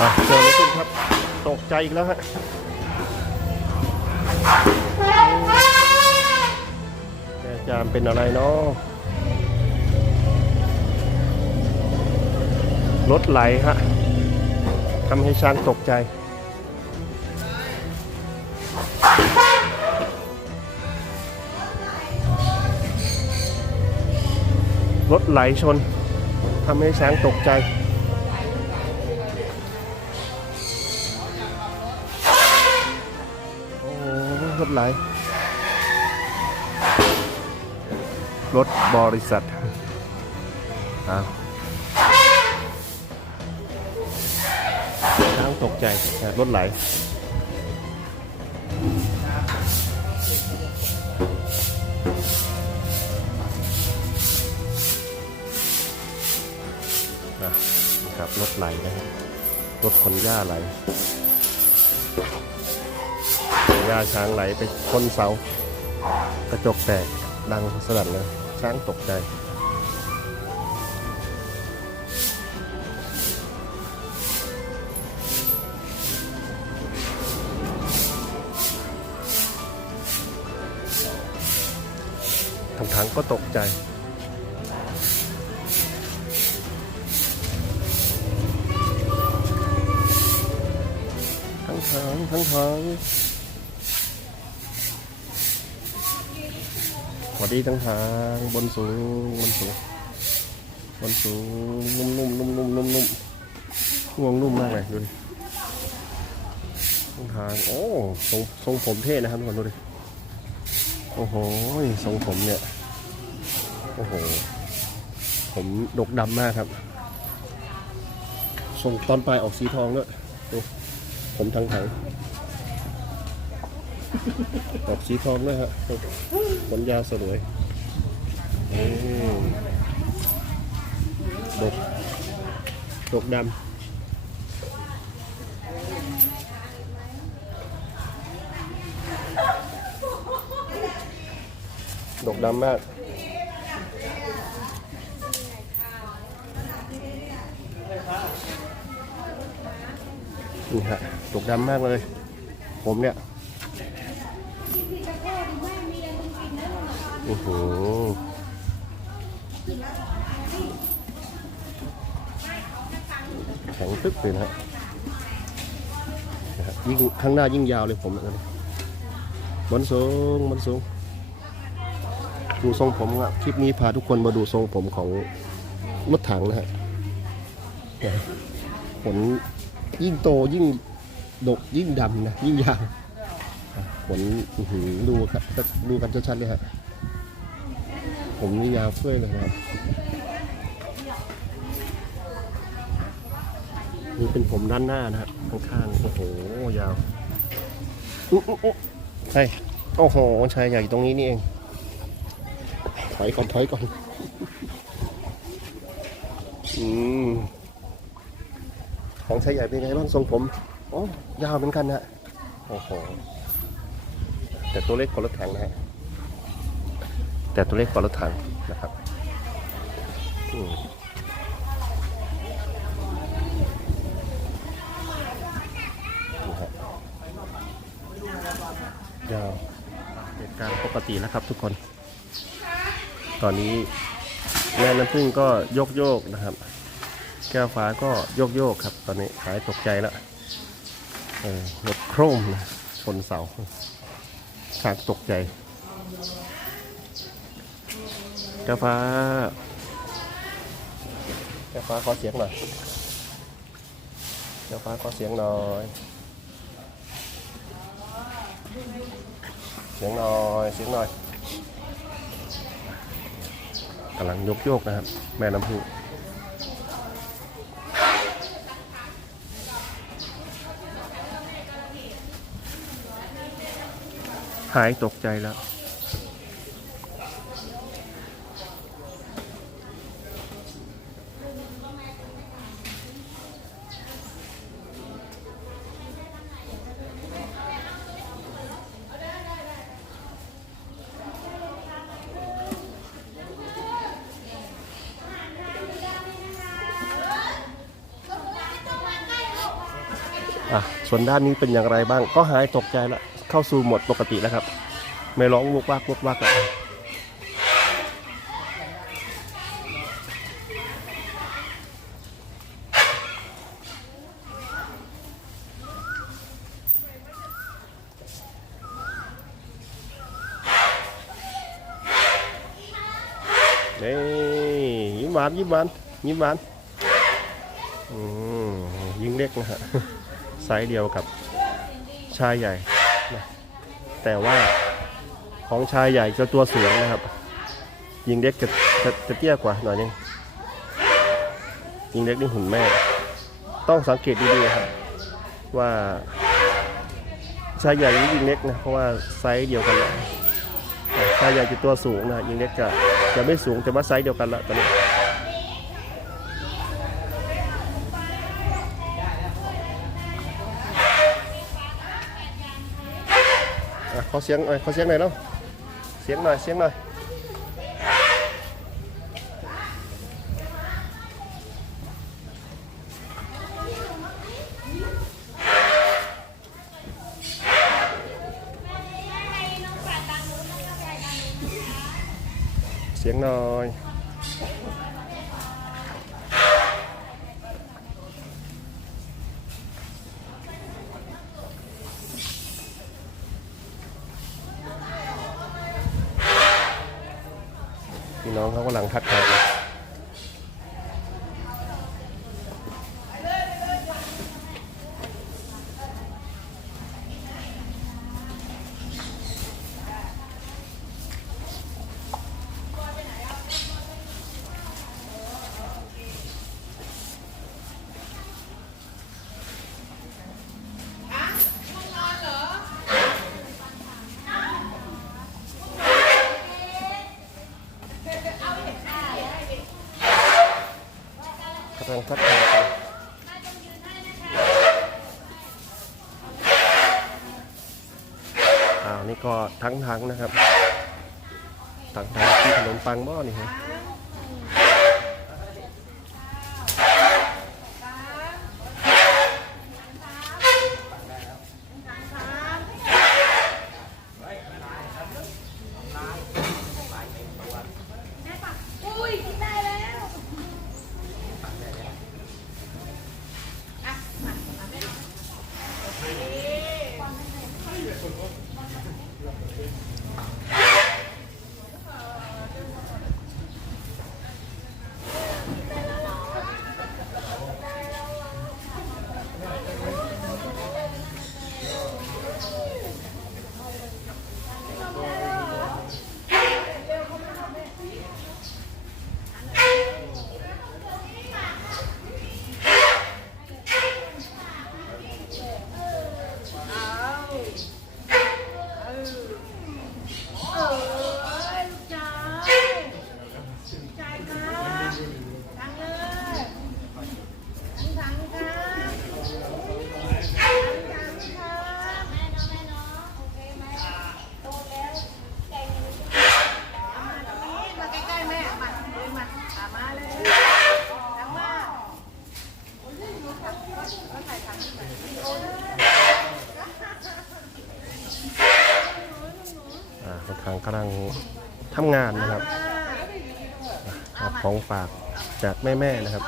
อะเจออะไรขึ้นครับ ตกใจอีกแล้วฮะแม่จามเป็นอะไรเนาะรถไหลฮะทำให้ช้างตกใจรถไหลชนทำให้ช้างตกใจ รถไหล รถบริษัทอ้าวช้างตกใจรถไหลนะนะครับรถไหลนะครับรถขนหญ้าไหล หญ้าช้างไหลไปชนเสา กระจกแตกดังสนั่นเลยช้างตกใจทั้งทั้งก็ตกใจทั้งทางทั้งทาง สวัสดีทั้งทางบนสูงบนสูงบนสูงนุ่มนุ่มนุ่มนุ่มนุ่มนุ่มง่วงนุ่มมากเลยดูดิทั้งทางโอ้ทรงทรงผมเท่นะครับทุกคนดูดิโอ้โหทรงผมเนี่ยโอ้โหผมดกดำมากครับทรงตอนปลายออกสีทองด้วยดูผมทั้งถัง ออกสีทองด้วยฮะขนยาวสลวยดกดกดำดกดำมากนี่ฮะดกดำมากเลย ผมเนี่ย โอ้โหแข็งตึ๊บเลยนะฮะยิ่งข้างหน้ายิ่งยาวเลยผมเนี่ยบนสูงบนสูงดูทรงผมครับคลิปนี้พาทุกคนมาดูทรงผมของรถถังนะฮะผลยิ่งโตยิ่งดกยิ่งดำนะยิ่งยาวผลดูครับดูกันชัดๆเลยฮะ ผมนี่ยาวเฟ้ยเลยครับ นี่เป็นผมด้านหน้านะฮะข้างๆโอ้โห ยาวใช่โอ้โหชายใหญ่ตรงนี้นี่เอง ถอยก่อนถอยก่อน อืมของชายใหญ่เป็นไงบ้างทรงผมโอ้ยาวเหมือนกันนะโอ้โหแต่ตัวเล็กกว่ารถถังนะฮะ แต่ตัวเล็กว่ารถถังนะครับอืมนี่ฮะยาวเหตุการณ์ปกติแล้วครับทุกคน ตอนนี้แม่น้ำพึ่งก็โยกโยกนะครับ แก้วฟ้าก็โยกโยกครับ ตอนนี้หายตกใจแล้วเออรถโครมนะชนเสาช้างตกใจ แก้วฟ้าแก้วฟ้าขอเสียงหน่อยแก้วฟ้าขอเสียงหน่อย เสียงหน่อยเสียงหน่อยกำลังยกโยกนะครับ แม่น้ำพึ่งหายตกใจแล้ว อะส่วนด้านนี้เป็นอย่างไรบ้าง ก็หายตกใจละเข้าสู่หมดปกติแล้วครับ ไม่ร้องวกวักวกวักอะนี่ยิ้มหวานยิ้มหวานยิ้มหวานอืมยิงเล็กนะฮะ ไซส์เดียวกับชายใหญ่นะแต่ว่าของชายใหญ่จะตัวสูงนะครับ ยิงเล็กจะจะจะเตี้ยกว่าหน่อยนึงยิงเล็กนี่หุ่นแม่ ต้องสังเกตดีๆครับว่าชายใหญ่ยิงเล็กนะเพราะว่าไซส์เดียวกันแหละชายใหญ่จะตัวสูงนะยิงเล็กจะจะไม่สูงแต่ว่าไซส์เดียวกันละตอนนี้ อะขอเสียงหน่อยขอเสียงหน่อยแล้วเสียงหน่อยเสียงหน่อยเสียงหน่อย พี่น้องเขากำลังทักทาย กำลังทักทายกันอ้าวนี่ก็ทั้งๆนะครับทั้งทั้งๆที่ขนมปังหม้อนี่ฮะ Thank you. ของฝากจากแม่ๆนะครับ